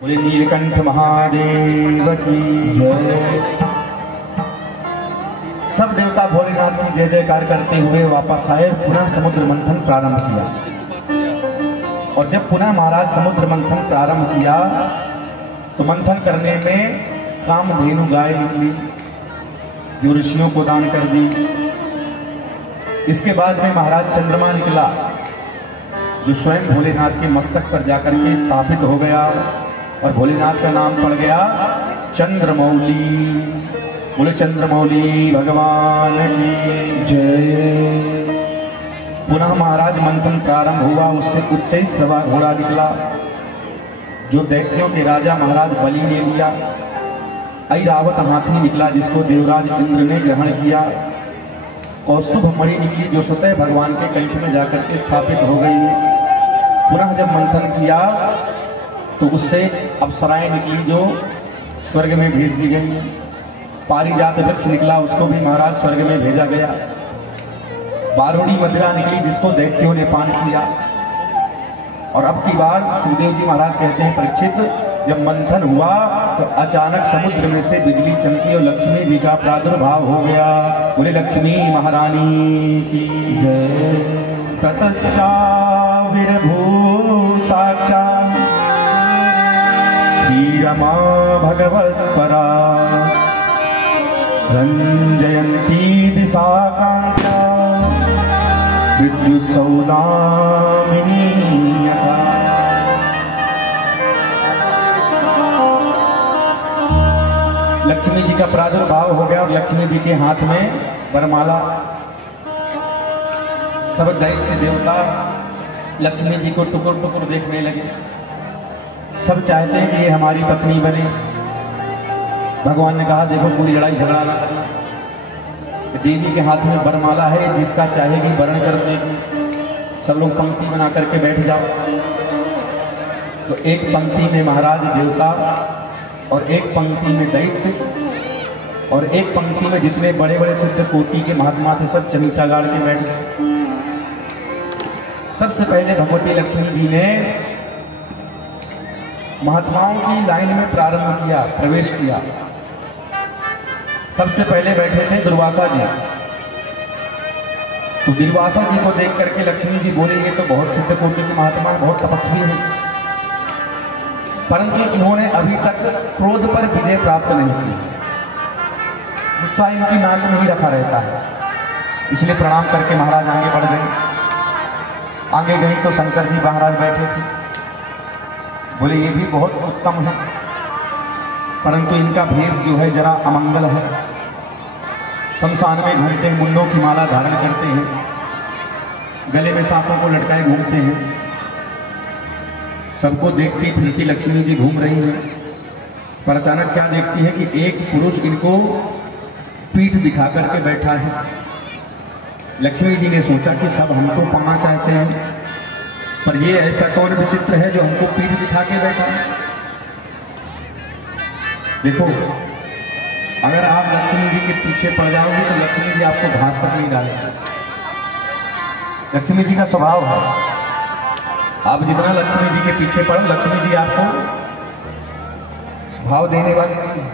बोले नीलकंठ महादेव की जय। सब देवता भोलेनाथ की जय जयकार करते हुए वापस आए। पुनः समुद्र मंथन प्रारंभ किया और जब पुनः महाराज समुद्र मंथन प्रारंभ किया तो मंथन करने में कामधेनु गाय निकली जो ऋषियों को दान कर दी। इसके बाद में महाराज चंद्रमा निकला जो स्वयं भोलेनाथ के मस्तक पर जाकर के स्थापित हो गया और भोलेनाथ का नाम पड़ गया चंद्रमौली। बोले चंद्रमौली भगवान की जय। पुनः महाराज मंथन प्रारंभ हुआ। उससे उच्चैःश्रवा घोड़ा निकला जो दैत्यों के राजा महाराज बलि ने लिया। ऐरावत हाथी निकला जिसको देवराज इंद्र ने ग्रहण किया। कौस्तुभ मणि निकली जो स्वतः भगवान के कंठ में जाकर के स्थापित हो गई। पुनः जब मंथन किया तो उससे अप्सराएं निकली जो स्वर्ग में भेज दी गई। पारिजात वृक्ष निकला उसको भी महाराज स्वर्ग में भेजा गया। बारुणी मदिरा निकली जिसको दैत्यों ने पान किया। और अब की बार सुखदेव जी महाराज कहते हैं परीक्षित जब मंथन हुआ तो अचानक समुद्र में से बिजली चमकी और लक्ष्मी जी का प्रादुर्भाव हो गया। बोले लक्ष्मी महारानी की जय। ततश्चाविर्भू साक्षात् श्रीरमा भगवत्परा रंजयन्ती दिशा कांता विद्युत सौदामिनी यथा। लक्ष्मी जी का प्रादुर्भाव हो गया और लक्ष्मी जी के हाथ में वरमाला। सब दैत्य देवता लक्ष्मी जी को टुकुर टुकुर देखने लगे। सब चाहते हैं कि ये हमारी पत्नी बने। भगवान ने कहा देखो पूरी लड़ाई झगड़ा ना करना। देवी के हाथ में वरमाला है जिसका चाहेगी वरण कर देगी। सब लोग पंक्ति बना करके बैठ जाओ। तो एक पंक्ति में महाराज देवता और एक पंक्ति में दैत्य और एक पंक्ति में जितने बड़े बड़े सिद्ध कोटि के महात्मा थे सब चमीटा गाड़ के बैठ गए। सबसे पहले भगवती लक्ष्मी जी ने महात्माओं की लाइन में प्रारंभ किया, प्रवेश किया। सबसे पहले बैठे थे दुर्वासा जी। तो दुर्वासा जी को देख करके लक्ष्मी जी बोले ये तो बहुत सिद्ध कोटि के महात्मा बहुत तपस्वी हैं, परंतु इन्होंने अभी तक क्रोध पर विजय प्राप्त नहीं की। गुस्सा इनकी नाक में ही रखा रहता है। इसलिए प्रणाम करके महाराज आगे बढ़ गए। आगे गई तो शंकर जी महाराज बैठे थे। बोले ये भी बहुत उत्तम है, परंतु इनका भेष जो है जरा अमंगल है। शमशान में घूमते हैं, मुंडों की माला धारण करते हैं, गले में सांपों को लटकाए घूमते हैं। सबको देखती फिरती लक्ष्मी जी घूम रही है, पर अचानक क्या देखती है कि एक पुरुष इनको पीठ दिखा करके बैठा है। लक्ष्मी जी ने सोचा कि सब हमको पाना चाहते हैं, पर ये ऐसा कौन विचित्र है जो हमको पीठ दिखा के बैठा है। देखो अगर आप लक्ष्मी जी के पीछे पड़ जाओगे तो लक्ष्मी जी आपको घास तक नहीं डालेंगे। लक्ष्मी जी का स्वभाव है आप जितना लक्ष्मी जी के पीछे पड़ो लक्ष्मी जी आपको भाव देने वाली नहीं है।